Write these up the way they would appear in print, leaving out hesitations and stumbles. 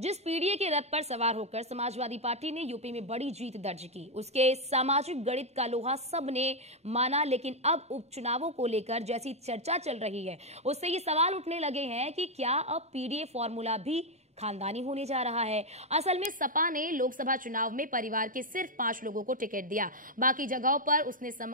जिस पीडीए के रथ पर सवार होकर समाजवादी पार्टी ने यूपी में बड़ी जीत दर्ज की, उसके सामाजिक गणित का लोहा सबने माना। लेकिन अब उपचुनावों को लेकर जैसी चर्चा चल रही है, उससे ये सवाल उठने लगे हैं कि क्या अब पीडीए फॉर्मूला भी खानदानी होने जा रहा है। असल में सपा ने लोकसभा चुनाव में परिवार के सिर्फ 5 लोगों को टिकट दिया, बाकी जगहों पर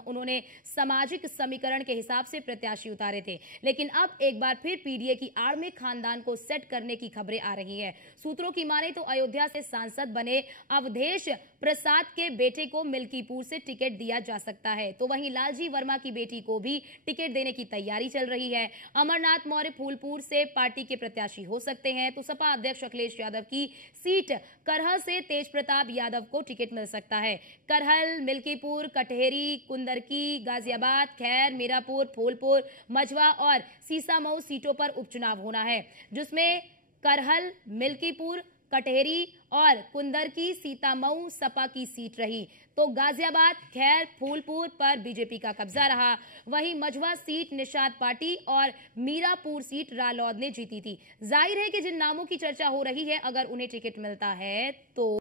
उन्होंने सामाजिक समीकरण के हिसाब से प्रत्याशी उतारे थे। लेकिन अब एक बार फिर पीडीए की आड़ में खानदान को सेट करने की खबरें आ रही है। सूत्रों की माने तो अयोध्या से सांसद बने अवधेश प्रसाद के बेटे को मिल्कीपुर से टिकट दिया जा सकता है, तो वहीं लालजी वर्मा की बेटी को भी टिकट देने की तैयारी चल रही है। अमरनाथ मौर्य फूलपुर से पार्टी के प्रत्याशी हो सकते हैं, तो सपा अध्यक्ष अखिलेश यादव की सीट करहल से तेज प्रताप यादव को टिकट मिल सकता है। करहल, मिल्कीपुर, कटहेरी, कुंदरकी, गाजियाबाद, खैर, मीरापुर, फूलपुर, मझवा और सीसामऊ सीटों पर उपचुनाव होना है, जिसमें करहल, मिल्कीपुर, कटहेरी और कुंदरकी, सीतामऊ सपा की सीट रही, तो गाजियाबाद, खैर, फूलपुर पर बीजेपी का कब्जा रहा। वहीं मझवा सीट निषाद पार्टी और मीरापुर सीट रालोद ने जीती थी। जाहिर है कि जिन नामों की चर्चा हो रही है, अगर उन्हें टिकट मिलता है तो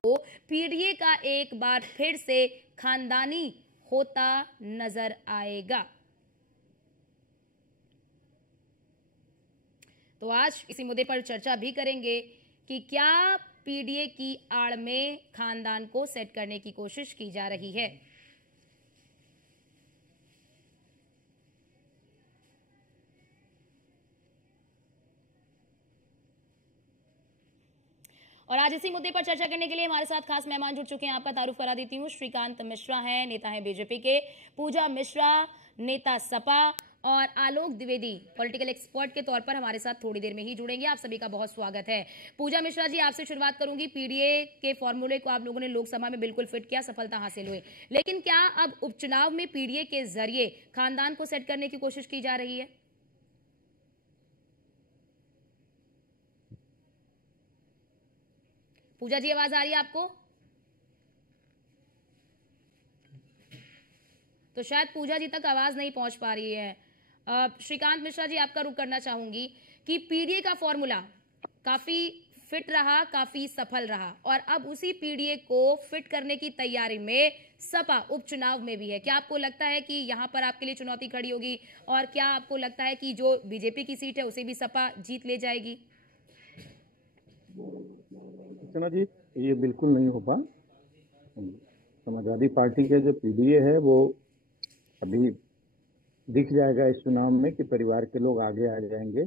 पीडीए का एक बार फिर से खानदानी होता नजर आएगा। तो आज इसी मुद्दे पर चर्चा भी करेंगे कि क्या पीडीए की आड़ में खानदान को सेट करने की कोशिश की जा रही है। और आज इसी मुद्दे पर चर्चा करने के लिए हमारे साथ खास मेहमान जुड़ चुके हैं। आपका तारुफ करा देती हूँ। श्रीकांत मिश्रा हैं, नेता हैं बीजेपी के, पूजा मिश्रा नेता सपा, और आलोक द्विवेदी पॉलिटिकल एक्सपर्ट के तौर पर हमारे साथ थोड़ी देर में ही जुड़ेंगे। आप सभी का बहुत स्वागत है। पूजा मिश्रा जी, आपसे शुरुआत करूंगी। पीडीए के फॉर्मूले को आप लोगों ने लोकसभा में बिल्कुल फिट किया, सफलता हासिल हुई, लेकिन क्या अब उपचुनाव में पीडीए के जरिए खानदान को सेट करने की कोशिश की जा रही है? पूजा जी, आवाज आ रही है आपको? तो शायद पूजा जी तक आवाज नहीं पहुंच पा रही है। श्रीकांत मिश्रा जी, आपका रुख करना चाहूंगी कि पीडीए का फॉर्मूला काफी फिट रहा, काफी सफल रहा, और अब उसी पीडीए को फिट करने की तैयारी में सपा उपचुनाव में भी है। क्या आपको लगता है कि यहां पर आपके लिए चुनौती खड़ी होगी, और क्या आपको लगता है कि जो बीजेपी की सीट है उसे भी सपा जीत ले जाएगी? अर्चना जी, ये बिल्कुल नहीं हो पा। समाजवादी पार्टी के जो पीडीए है वो अभी दिख जाएगा इस चुनाव में कि परिवार के लोग आगे आ जाएंगे।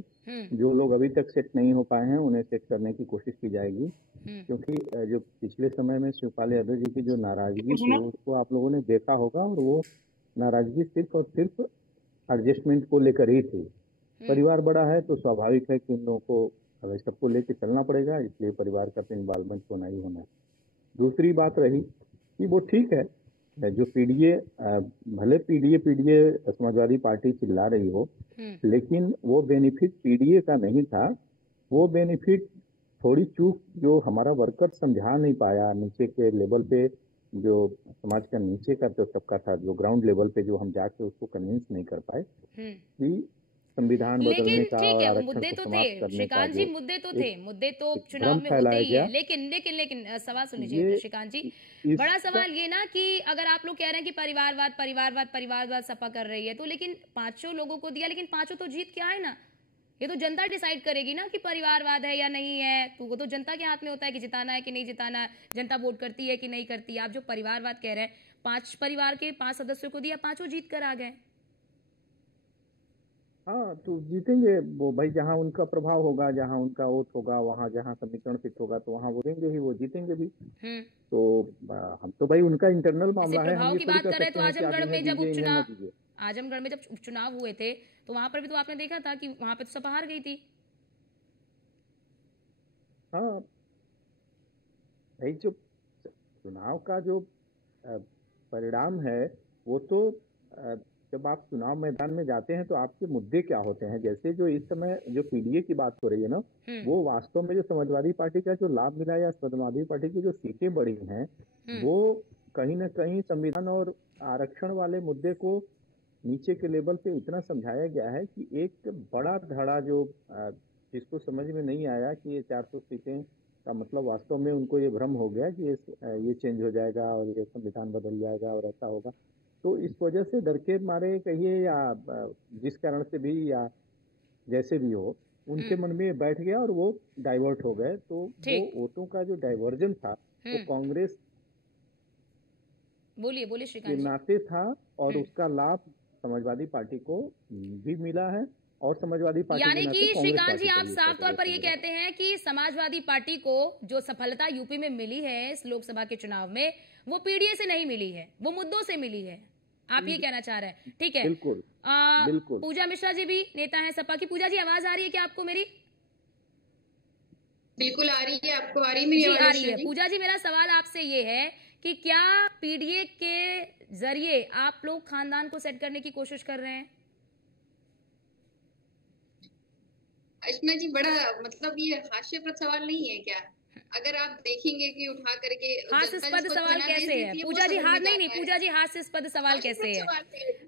जो लोग अभी तक सेट नहीं हो पाए हैं उन्हें सेट करने की कोशिश की जाएगी, क्योंकि जो पिछले समय में शिवपाल यादव जी की जो नाराजगी थी उसको आप लोगों ने देखा होगा, और वो नाराजगी सिर्फ और सिर्फ एडजस्टमेंट को लेकर ही थी। परिवार बड़ा है तो स्वाभाविक है कि इन लोगों को सबको लेकर चलना पड़ेगा, इसलिए परिवार का तो इन्वॉल्वमेंट होना ही होना है। दूसरी बात रही कि वो ठीक है, जो पीडीए, भले पीडीए पीडीए समाजवादी पार्टी चिल्ला रही हो, लेकिन वो बेनिफिट पीडीए का नहीं था। वो बेनिफिट थोड़ी चूक जो हमारा वर्कर समझा नहीं पाया, नीचे के लेवल पे, जो समाज का नीचे का तो तबका था, जो ग्राउंड लेवल पे जो हम जाके उसको कन्विंस नहीं कर पाए कि संविधान बदलने का और आरक्षण को समाप्त करने का। श्रीकांत जी, मुद्दे तो चुनाव में होते ही है, लेकिन सवाल सुन लीजिए श्रीकांत जी। बड़ा सवाल ये ना कि अगर आप लोग कह रहे हैं कि परिवारवाद सपा कर रही है, तो लेकिन 500 लोगों को दिया, लेकिन 500 तो जीत क्या है ना, ये तो जनता डिसाइड करेगी ना कि परिवारवाद है या नहीं है। तो वो तो जनता के हाथ में होता है कि जिताना है कि नहीं जिताना है, जनता वोट करती है कि नहीं करती है। आप जो परिवारवाद कह रहे हैं, 5 परिवार के 5 सदस्यों को दिया, 5 जीत कर आ गए। हाँ, तो जीतेंगे वो भाई, जहाँ उनका प्रभाव होगा, जहाँ उनका वोट होगा, वहाँ जहाँ समीकरण फिट होगा तो वहाँ वो देंगे ही, वो जीतेंगे भी। तो हम तो भाई उनका इंटरनल मामला है, हम ये थोड़ी कर सकते हैं कि आप इन्हें दीजिए इन्हें मत दीजिए। आजमगढ़ में जब उपचुनाव हुए थे तो वहां पर भी तो आपने देखा था कि वहां पे तो सपा हार गई थी। हाँ भाई, जो चुनाव का जो परिणाम है वो तो जब आप चुनाव मैदान में जाते हैं तो आपके मुद्दे क्या होते हैं। जैसे जो इस समय जो पीडीए की बात हो रही है ना, वो वास्तव में जो समाजवादी पार्टी का जो लाभ मिला या समाजवादी पार्टी की जो सीटें बढ़ी हैं, वो कहीं ना कहीं संविधान और आरक्षण वाले मुद्दे को नीचे के लेवल पे इतना समझाया गया है कि एक बड़ा धड़ा जो जिसको समझ में नहीं आया कि ये 400 सीटें का मतलब वास्तव में उनको ये भ्रम हो गया कि ये चेंज हो जाएगा और ये संविधान बदल जाएगा और ऐसा होगा। तो इस वजह से डर के मारे कहिए या जिस कारण से भी या जैसे भी हो, उनके मन में ये बैठ गया और वो डाइवर्ट हो गए। तो वो ठीक। वोटों का जो डाइवर्जन था वो कांग्रेस बोलिए बोलिए के श्रीकांत जी। नाते था और उसका लाभ समाजवादी पार्टी को भी मिला है और समाजवादी पार्टी के यानी नाते कि कांग्रेस श्रीकांत जी पार्टी को आप भी साफ तौर पर ये मिला। कहते हैं कि समाजवादी पार्टी को जो सफलता यूपी में मिली है इस लोकसभा के चुनाव में, वो पीडीए से नहीं मिली है, वो मुद्दों से मिली है, आप ये कहना चाह रहे हैं। ठीक है। बिल्कुल बिल्कुल। पूजा मिश्रा जी भी नेता है सपा की। पूजा जी आवाज आ रही है क्या आपको मेरी? बिल्कुल आ रही है। आपको आ रही है मेरी आवाज? आ रही है। पूजा जी मेरा सवाल आपसे ये है कि क्या पीडीए के जरिए आप लोग खानदान को सेट करने की कोशिश कर रहे हैं? अर्चना जी, बड़ा मतलब ये हास्यप्रद सवाल नहीं है क्या? अगर आप देखेंगे कि उठा करके हास्यास्पद सवाल कैसे है पूजा जी? नहीं पूजा जी, हास्यास्पद सवाल कैसे है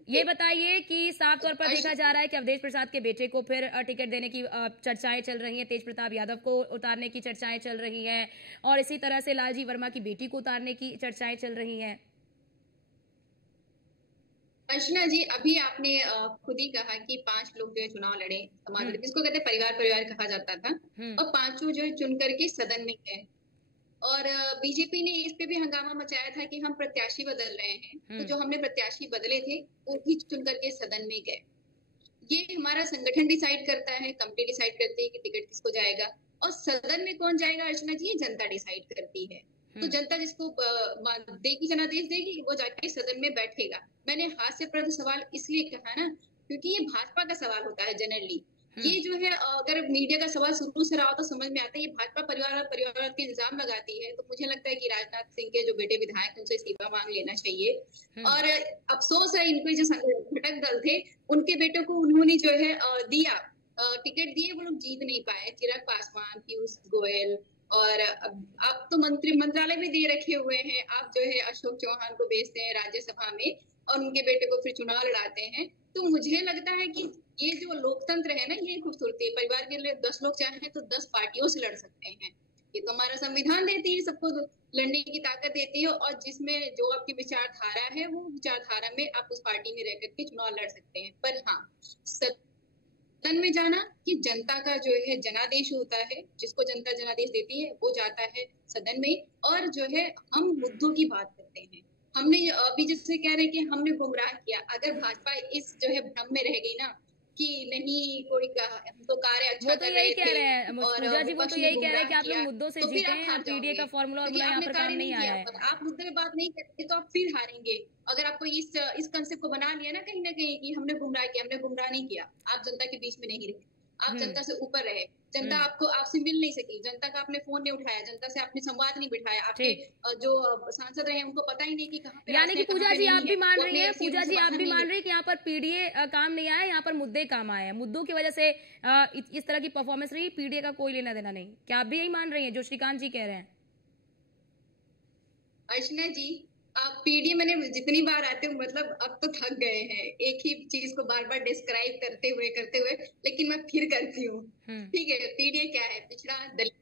ये बताइए कि साफ तौर पर देखा जा रहा है कि अवधेश प्रसाद के बेटे को फिर टिकट देने की चर्चाएं चल रही हैं, तेज प्रताप यादव को उतारने की चर्चाएं चल रही हैं और इसी तरह से लालजी वर्मा की बेटी को उतारने की चर्चाएं चल रही हैं। अर्चना जी, अभी आपने खुद ही कहा कि 5 लोग जो है चुनाव लड़े, समाजवादी जिसको कहते हैं परिवार कहा जाता था, और 5 जो है चुन करके सदन में गए और बीजेपी ने इस पे भी हंगामा मचाया था कि हम प्रत्याशी बदल रहे हैं। तो जो हमने प्रत्याशी बदले थे वो भी चुन करके सदन में गए। ये हमारा संगठन डिसाइड करता है, कमेटी डिसाइड करती है कि टिकट किसको जाएगा और सदन में कौन जाएगा अर्चना जी, ये जनता डिसाइड करती है। तो जनता जिसको देगी, जनादेश देगी, वो जाके सदन में बैठेगा। मैंने हास्यप्रद सवाल इसलिए कहा ना क्योंकि ये भाजपा का सवाल होता है जनरली। ये जो है अगर मीडिया का सवाल शुरू से रहा हो तो समझ में आता है, ये भाजपा परिवार के इल्जाम लगाती है। तो मुझे लगता है कि राजनाथ सिंह के जो बेटे विधायक उनसे इस्तीफा मांग लेना चाहिए। और अफसोस है इनके जो घटक दल थे उनके बेटों को उन्होंने जो है दिया, टिकट दिए, वो लोग जीत नहीं पाए। चिराग पासवान, पीयूष गोयल और अब तो मंत्रालय भी दे रखे हुए हैं। आप जो है अशोक चौहान को भेजते हैं राज्यसभा में और उनके बेटे को फिर चुनाव लड़ाते हैं। तो मुझे लगता है कि ये जो लोकतंत्र है ना, ये खूबसूरती है। परिवार के लिए 10 लोग चाहे तो 10 पार्टियों से लड़ सकते हैं। ये तो हमारा संविधान देती है, सबको लड़ने की ताकत देती है और जिसमें जो आपकी विचारधारा है वो विचारधारा में आप उस पार्टी में रह करके चुनाव लड़ सकते हैं। पर हाँ, सदन में जाना कि जनता का जो है जनादेश होता है, जिसको जनता जनादेश देती है वो जाता है सदन में और जो है हम मुद्दों की बात करते हैं। हमने अभी जैसे कह रहे हैं कि हमने गुमराह किया। अगर भाजपा इस जो है भ्रम में रह गई ना कि नहीं कोई हम तो कार्य अच्छा कर रहे थे, पूजा जी वो तो यही कह रहे हैं कि आप लोग मुद्दों से जीते हैं, पीडीए का फॉर्मूला और यहाँ पर काम नहीं आया है। आप मुद्दे पे बात नहीं करते तो आप फिर हारेंगे। अगर आपको इस कंसेप्ट को बना लिया ना कहीं कि हमने गुमराह किया, हमने गुमराह नहीं किया। आप जनता के बीच में नहीं रहे, आप जनता से ऊपर रहे। जनता आपसे मिल नहीं सकी, जनता का आपने फोन नहीं उठाया, जनता से आपने संवाद नहीं बिठाया। आपके जो सांसद रहे उनको पता ही नहीं कि कहाँ पे। यानी कि पूजा जी आप भी मान रही हैं, पूजा जी आप भी मान रही है कि यहाँ पर पीडीए काम नहीं आया, यहाँ पर मुद्दे काम आए हैं। मुद्दों की वजह से इस तरह की परफॉर्मेंस रही, पीडीए का कोई लेना देना नहीं। क्या आप भी यही मान रही हैं जो श्रीकांत जी कह रहे हैं? अर्चना जी, आप पीडीए मैंने जितनी बार आते हो मतलब अब तो थक गए हैं एक ही चीज को बार बार डिस्क्राइब करते हुए, लेकिन मैं फिर करती हूँ। ठीक है, पीडीए क्या है? पिछड़ा, दलित,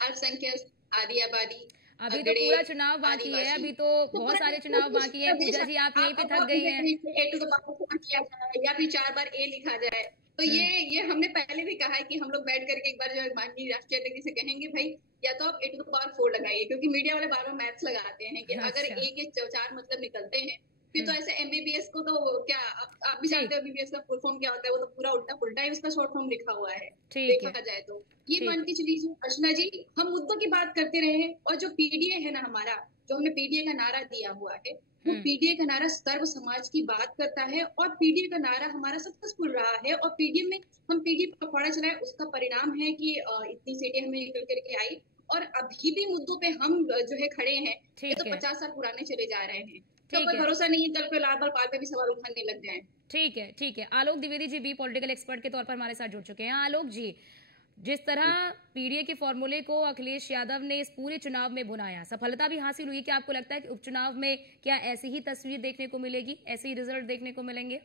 अल्पसंख्यक, आदि आबादी। अभी तो पूरा चुनाव बाकी है, अभी तो बहुत सारे चुनाव बाकी है। पूजा जी आप यहीं पे थक गई हैं। ए टू द पावर किया जाए या फिर 4 बार ए लिखा जाए। तो ये हमने पहले भी कहा है कि हम लोग बैठ करके एक बार जो माननीय राष्ट्रीय अध्यक्ष से कहेंगे भाई या तो आप ए टू द पावर 4 लगाइए, क्योंकि मीडिया वाले बार बार मैथ्स लगाते हैं कि अगर ए के 4 मतलब निकलते हैं फिर तो ऐसे एमबीबीएस को तो क्या आप भी जानते हो एमबीबीएस का फुल फॉर्म क्या होता है, वो तो पूरा उल्टा पुल्टा है, उसका शॉर्ट फॉर्म लिखा हुआ है देखा जाए तो। ये मान के चलिए अर्चना जी, हम मुद्दों की बात करते रहे हैं और जो पीडीए है ना हमारा, जो हमने पीडीए का नारा दिया हुआ है, वो पीडीए का नारा सर्व समाज की बात करता है और पीडीए का नारा हमारा सक्सेसफुल रहा है। और पीडीए में हम पीडीए पखवाड़ा चलाए, उसका परिणाम है कि इतनी सीटें हमें निकल करके आई और अभी भी मुद्दों पे हम जो है खड़े हैं। ये तो 50 साल पुराने चले जा रहे हैं, तो कोई भरोसा नहीं है कल को लाल पाल पे भी सवाल उठाने लग जाए। ठीक है, ठीक है। आलोक द्विवेदी जी भी पॉलिटिकल एक्सपर्ट के तौर पर हमारे साथ जुड़ चुके हैं। आलोक जी, जिस तरह पीडीए के फॉर्मूले को अखिलेश यादव ने इस पूरे चुनाव में भुनाया, सफलता भी हासिल हुई। क्या आपको लगता है कि उपचुनाव में क्या ऐसी ही तस्वीर देखने को मिलेगी, ऐसे ही रिजल्ट देखने को मिलेंगे?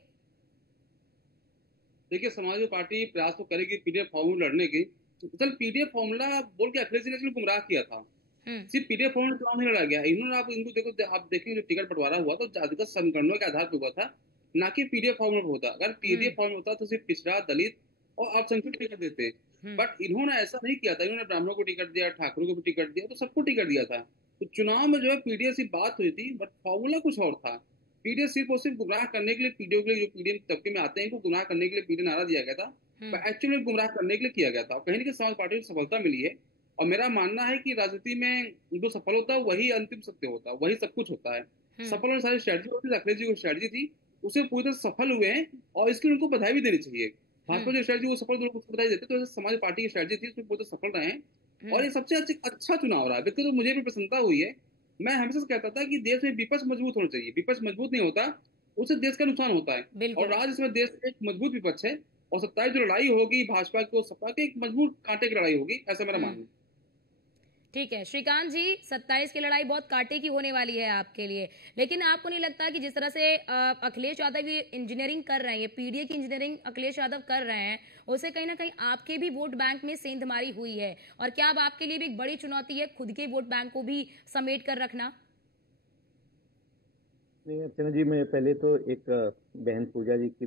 देखिए, समाजवादी पार्टी प्रयास तो करेगी पीडीए फॉर्मूला लड़ने की, चल पीडीएफ फॉर्मूला बोल के अखिलेश जी ने गुमराह किया था। सिर्फ पीडीएफ फॉर्मूला चुनाव नहीं लड़ा गया इन्होंने। आप इनको देखो, आप देखेंगे जो टिकट बंटवारा हुआ तो जातिगत समीकरणों के आधार पर हुआ था, ना कि पीडीएफ फॉर्मूला होता। अगर पीडीएफ फॉर्मूला होता तो सिर्फ पिछड़ा, दलित और अल्पसंख्यक टिकट देते, बट इन्होंने ऐसा नहीं किया था। इन्होंने ब्राह्मणों को टिकट दिया, ठाकुरों को भी टिकट दिया, तो सबको टिकट दिया था। तो चुनाव में जो है पीडीएफ से बात हुई थी, बट फॉर्मूला कुछ और था। पीडीएफ सिर्फ और सिर्फ गुमराह करने के लिए, पीडीओ के लिए, जो पीडीएम तबके में आते हैं इनको गुमराह करने के लिए पीडीएफ नारा दिया गया था, एक्चुअली गुमराह करने के लिए किया गया था। कहीं ना कहीं समाज पार्टी को सफलता मिली है, और मेरा मानना है कि राजनीति में जो सफल होता है वही अंतिम सत्य होता है, वही सब कुछ होता है। सफल और सारी स्ट्रेटजी होती है, अखिलेश जी की स्ट्रेटजी थी, उसे पूरी तरह सफल हुए हैं, और इसके लिए उनको बधाई भी देनी चाहिए। भाजपा जो स्ट्रेटजी वो सफल, लोग उसको बधाई देते, तो समाज पार्टी की स्ट्रेटजी थी, उसमें पूरी तरह सफल रहे हैं, और ये सबसे अच्छा चुनाव रहा है। बिल्कुल, तो मुझे भी प्रसन्नता हुई है। मैं हमेशा से कहता था कि देश में विपक्ष मजबूत होना चाहिए, विपक्ष मजबूत नहीं होता उससे देश का नुकसान होता है, और आज इसमें देश में एक मजबूत विपक्ष है, और 27 जो लड़ाई होगी भाजपा की और सपा की, एक मजबूत कांटे की लड़ाई होगी, ऐसा मेरा मानना है। ठीक है श्रीकांत जी, 27 की लड़ाई बहुत कांटे की होने वाली है आपके लिए, लेकिन आपको नहीं लगता कि जिस तरह से अखिलेश यादव ये इंजीनियरिंग कर रहे हैं, ये पीडीए की इंजीनियरिंग अखिलेश यादव कर रहे हैं, उससे कहीं ना कहीं आपके भी वोट बैंक में सेंधमारी हुई है, और क्या अब आपके लिए भी एक बड़ी चुनौती है खुद के वोट बैंक को भी समेट कर रखना? नहीं अर्चना जी, मैं पहले तो एक बहन पूजा जी की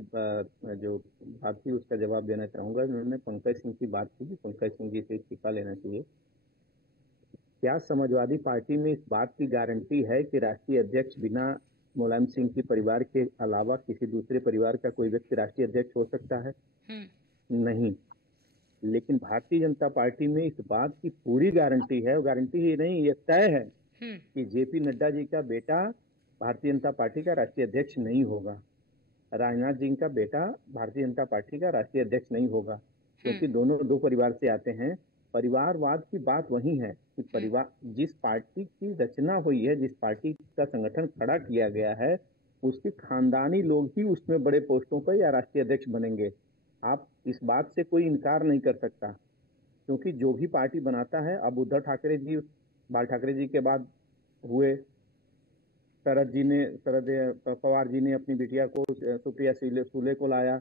जो बात थी उसका जवाब देना चाहूंगा। उन्होंने पंकज सिंह की बात की, पंकज सिंह जी से इस्तीफा लेना चाहिए। क्या समाजवादी पार्टी में इस बात की गारंटी है कि राष्ट्रीय अध्यक्ष बिना मुलायम सिंह के परिवार के अलावा किसी दूसरे परिवार का कोई व्यक्ति राष्ट्रीय अध्यक्ष हो सकता है? नहीं। लेकिन भारतीय जनता पार्टी में इस बात की पूरी गारंटी है, और गारंटी ही नहीं, ये तय है कि जेपी नड्डा जी का बेटा भारतीय जनता पार्टी का राष्ट्रीय अध्यक्ष नहीं होगा, राजनाथ जी का बेटा भारतीय जनता पार्टी का राष्ट्रीय अध्यक्ष नहीं होगा, क्योंकि दोनों दो परिवार से आते हैं। परिवारवाद की बात वही है कि परिवार, जिस पार्टी की रचना हुई है, जिस पार्टी का संगठन खड़ा किया गया है, उसके खानदानी लोग ही उसमें बड़े पोस्टों पर या राष्ट्रीय अध्यक्ष बनेंगे। आप इस बात से कोई इनकार नहीं कर सकता, क्योंकि जो भी पार्टी बनाता है, अब उद्धव ठाकरे जी, बाल ठाकरे जी के बाद हुए, शरद पवार जी ने अपनी बिटिया को, सुप्रिया सुले को लाया।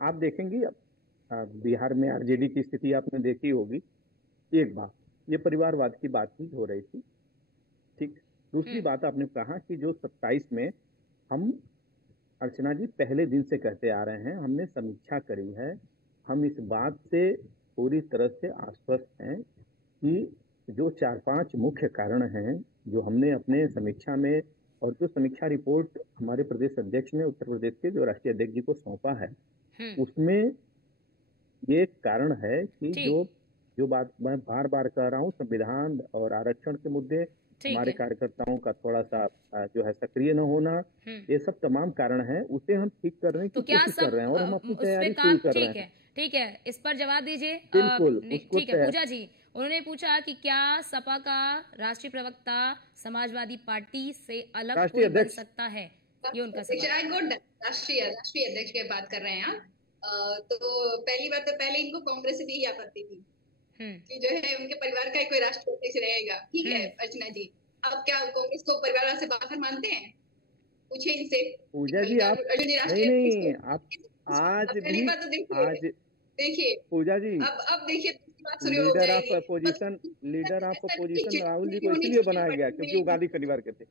आप देखेंगे बिहार में आरजेडी की स्थिति आपने देखी होगी। एक बात, ये परिवारवाद की बात ही हो रही थी, ठीक। दूसरी बात, आपने कहा कि जो 27 में हम, अर्चना जी पहले दिन से कहते आ रहे हैं, हमने समीक्षा करी है, हम इस बात से पूरी तरह से आश्वस्त हैं कि जो 4-5 मुख्य कारण हैं जो हमने अपने समीक्षा में, और जो समीक्षा रिपोर्ट हमारे प्रदेश अध्यक्ष ने उत्तर प्रदेश के जो राष्ट्रीय अध्यक्ष जी को सौंपा है, उसमें ये कारण है कि जो बात मैं बार बार कह रहा हूँ, संविधान और आरक्षण के मुद्दे, हमारे कार्यकर्ताओं का थोड़ा सा जो है सक्रिय न होना, ये सब तमाम कारण हैं, उसे हम ठीक करने की कोशिश कर रहे हैं, और हम अपनी तैयारी शुरू कर रहे हैं। ठीक है, इस पर जवाब दीजिए। बिल्कुल, ठीक है पूजा जी, उन्होंने पूछा कि क्या सपा का राष्ट्रीय प्रवक्ता समाजवादी पार्टी से अलग कोई बन सकता है, ये उनका सवाल। राष्ट्रीय अध्यक्ष की बात कर रहे हैं आप। तो पहली बात, तो पहले इनको कांग्रेस से भी यही आपत्ति थी कि जो है उनके परिवार का कोई राष्ट्रीय अध्यक्ष रहेगा। ठीक है अर्चना जी, अब क्या कांग्रेस को परिवार से बाहर मानते हैं? पूछे इनसे। पूजा जी आप नहीं, आप आज भी, आज देखिए पूजा जी, अब देखिए leader of opposition Rahul ji को इसलिए बनाया गया क्योंकि वो गांधी परिवार के थे।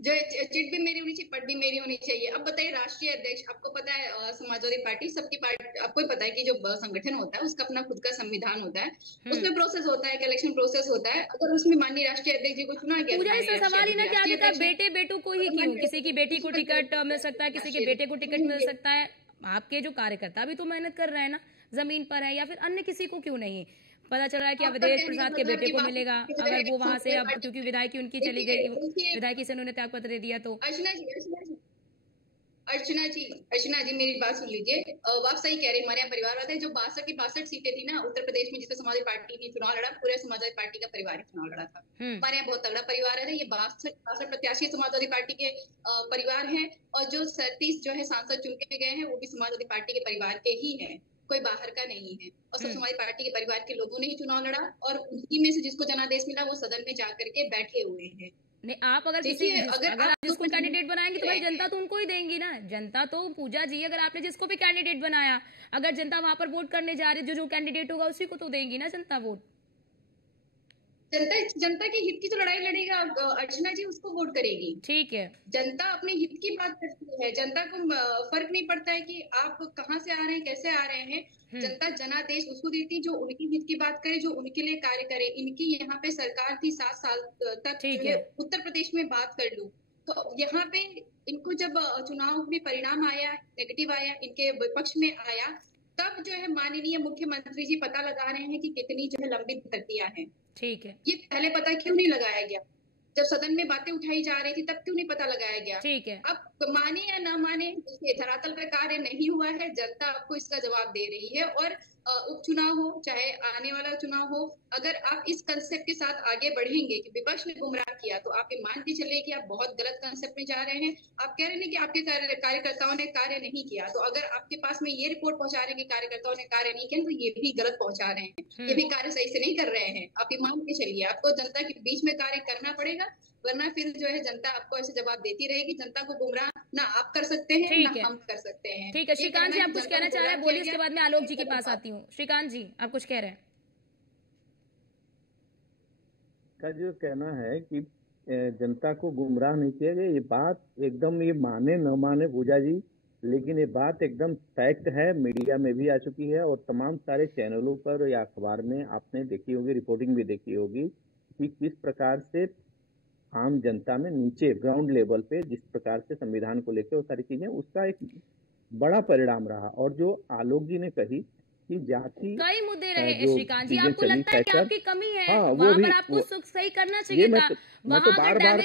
जो चिट भी मेरी होनी चाहिए, पट भी मेरी होनी चाहिए। अब बताइए, राष्ट्रीय अध्यक्ष, आपको पता है समाजवादी पार्टी, सबकी पार्टी, आपको ही पता है कि जो संगठन होता है उसका अपना खुद का संविधान होता है, उसमें प्रोसेस होता है, इलेक्शन प्रोसेस होता है। अगर उसमें माननीय राष्ट्रीय अध्यक्ष जी को चुना गया, पूजा इसका सवाल ही ना क्या देता, बेटे बेटों को ही क्यों, किसी की बेटी को टिकट मिल सकता है, किसी के बेटे को टिकट मिल सकता है। आपके जो कार्यकर्ता भी तो मेहनत कर रहे हैं ना, जमीन पर है, या फिर अन्य किसी को क्यों नहीं? पता चल रहा है कि अवधेश प्रसाद के बेटे को मिलेगा, अगर वो वहां से, अब क्योंकि विधायकी उनकी चली गई, विधायकी से उन्होंने त्यागपत्र दे दिया। तो अर्चना जी मेरी बात सुन लीजिए। आप सही कह रहे हैं, हमारे यहाँ परिवारवाद है। जो 62 की 62 सीटें थी ना उत्तर प्रदेश में, जिसमें समाजवादी पार्टी ने चुनाव लड़ा, पूरे समाजवादी पार्टी का परिवार चुनाव लड़ा था। हमारे यहाँ बहुत तगड़ा परिवार है। ये 62 प्रत्याशी समाजवादी पार्टी के परिवार है, और जो 37 जो है सांसद चुन के गए हैं वो भी समाजवादी पार्टी के परिवार के ही है, कोई बाहर का नहीं है। और सब समाजवादी पार्टी के परिवार के लोगों ने ही चुनाव लड़ा, और उन्हीं में से जिसको जनादेश मिला वो सदन में जाकर के बैठे हुए हैं। नहीं, आप अगर अगर आप जिसको कैंडिडेट बनाएंगे तो भाई जनता तो उनको ही देंगी ना। जनता तो पूजा जी, अगर आपने जिसको भी कैंडिडेट बनाया, अगर जनता वहां पर वोट करने जा रही है, जो कैंडिडेट होगा उसी को तो देंगी ना जनता वोट। जनता के हित की तो लड़ाई लड़ेगा अर्चना जी, उसको वोट करेगी। ठीक है, जनता अपने हित की बात करती है। जनता को फर्क नहीं पड़ता है कि आप कहाँ से आ रहे हैं, कैसे आ रहे हैं। जनता जनादेश उसको देती जो उनकी हित की बात करे, जो उनके लिए कार्य करे। इनकी यहाँ पे सरकार थी 7 साल तक, जो है उत्तर प्रदेश में बात कर लूं तो यहाँ पे इनको जब चुनाव में परिणाम आया, नेगेटिव आया, इनके विपक्ष में आया, तब जो है माननीय मुख्यमंत्री जी पता लगा रहे हैं कि कितनी जो है लंबित भर्तियां हैं। ठीक है, ये पहले पता क्यों नहीं लगाया गया? जब सदन में बातें उठाई जा रही थी तब क्यों नहीं पता लगाया गया? ठीक है। अब माने या ना माने, धरातल पर कार्य नहीं हुआ है। जनता आपको इसका जवाब दे रही है। और उपचुनाव हो चाहे आने वाला चुनाव हो, अगर आप इस कंसेप्ट के साथ आगे बढ़ेंगे कि विपक्ष ने गुमराह किया, तो आप ये मान के चलिए कि आप बहुत गलत कंसेप्ट में जा रहे हैं। आप कह रहे हैं कि आपके कार्यकर्ताओं ने कार्य नहीं किया, तो अगर आपके पास में ये रिपोर्ट पहुंचा रहे हैं कि कार्यकर्ताओं ने कार्य नहीं किया, तो ये भी गलत पहुंचा रहे हैं। ये भी कार्य सही से नहीं कर रहे हैं। आप ये मान के चलिए, आपको जनता के बीच में कार्य करना पड़ेगा, वरना फिर जो है जनता आपको ऐसे जवाब देती रहेगी। जनता को गुमराह ना आप कर सकते हैं, ना हम कर सकते हैं। ठीक है, श्रीकांत जी आप कुछ कहना चाह रहे हैं, बोलिए, उसके बाद मैं आलोक जी के पास आती हूँ। श्रीकांत जी आप कुछ कह रहे हैं। का जो कहना है कि जनता को गुमराह नहीं किया गया, ये बात एकदम, ये माने न माने पूजा जी, लेकिन ये बात एकदम फैक्ट है। मीडिया में भी आ चुकी है और तमाम सारे चैनलों पर या अखबार में आपने देखी होगी, रिपोर्टिंग भी देखी होगी कि किस प्रकार से आम जनता में नीचे ग्राउंड लेवल पे जिस प्रकार से संविधान को लेकर वो सारी चीजें, उसका एक बड़ा परिणाम रहा। और जो आलोक जी ने कही कि जाति, कई मुद्दे रहे श्रीकांत जी, आपको लगता है कि आपकी कमी है? हाँ, वहाँ पर आपको सही करना चाहिए था। मैं तो बार बार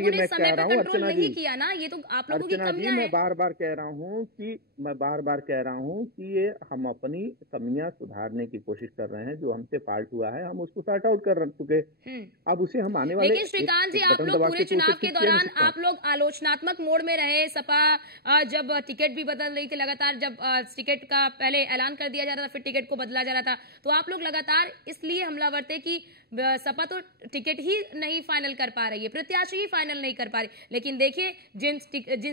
ये मैं कह रहा हूँ अर्चना जी, किया ना, ये तो आप लोगों की कमियां मैं बार बार कह रहा हूँ कि ये हम अपनी कमियां सुधारने की कोशिश कर रहे हैं। जो हमसे फॉल्ट हुआ है हम उसको सॉर्ट आउट कर चुके। अब उसे हम आने वाले, लेकिन श्रीकांत जी आप लोग पूरे चुनाव के दौरान आप लोग आलोचनात्मक मोड में रहे। सपा जब टिकट भी बदल रही थी लगातार, जब टिकट का पहले ऐलान कर दिया जा रहा था, फिर टिकट को बदला जा रहा था, तो आप लोग लगातार इसलिए हमलावर थे कि सपा तो टिकट ही नहीं फाइनल कर पा रही है, प्रत्याशी ही फाइनल नहीं कर पा रही। लेकिन देखिए जिन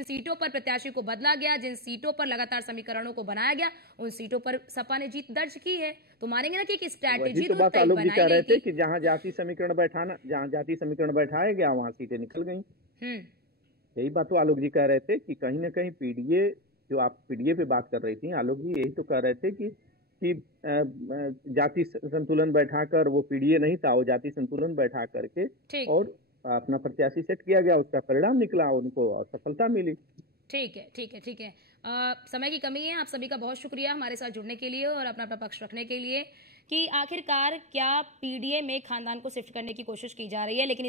सीटों पर प्रत्याशी को बदला गया, जिन सीटों पर लगातार समीकरणों को बनाया गया, उन सीटों पर सपा ने जीत दर्ज की है। तो मानेंगे ना कि स्ट्रैटेजी तो बात आलोक जी कह रहे थे कि जहां जाति समीकरण बैठाया गया वहां सीटें निकल गई। यही बात तो आलोक जी कह रहे थे कि कहीं ना कहीं पीडीए, जो आप पीडीए पे बात कर रही थी आलोक जी, यही तो कह रहे थे कि जाति संतुलन बैठाकर, वो पीडीए नहीं था, वो जाति संतुलन बैठा करके और अपना प्रत्याशी सेट किया गया, उसका परिणाम निकला, उनको सफलता मिली। ठीक है। समय की कमी है। आप सभी का बहुत शुक्रिया हमारे साथ जुड़ने के लिए और अपना पक्ष रखने के लिए कि आखिरकार क्या पीडीए में खानदान को शिफ्ट करने की कोशिश की जा रही है। लेकिन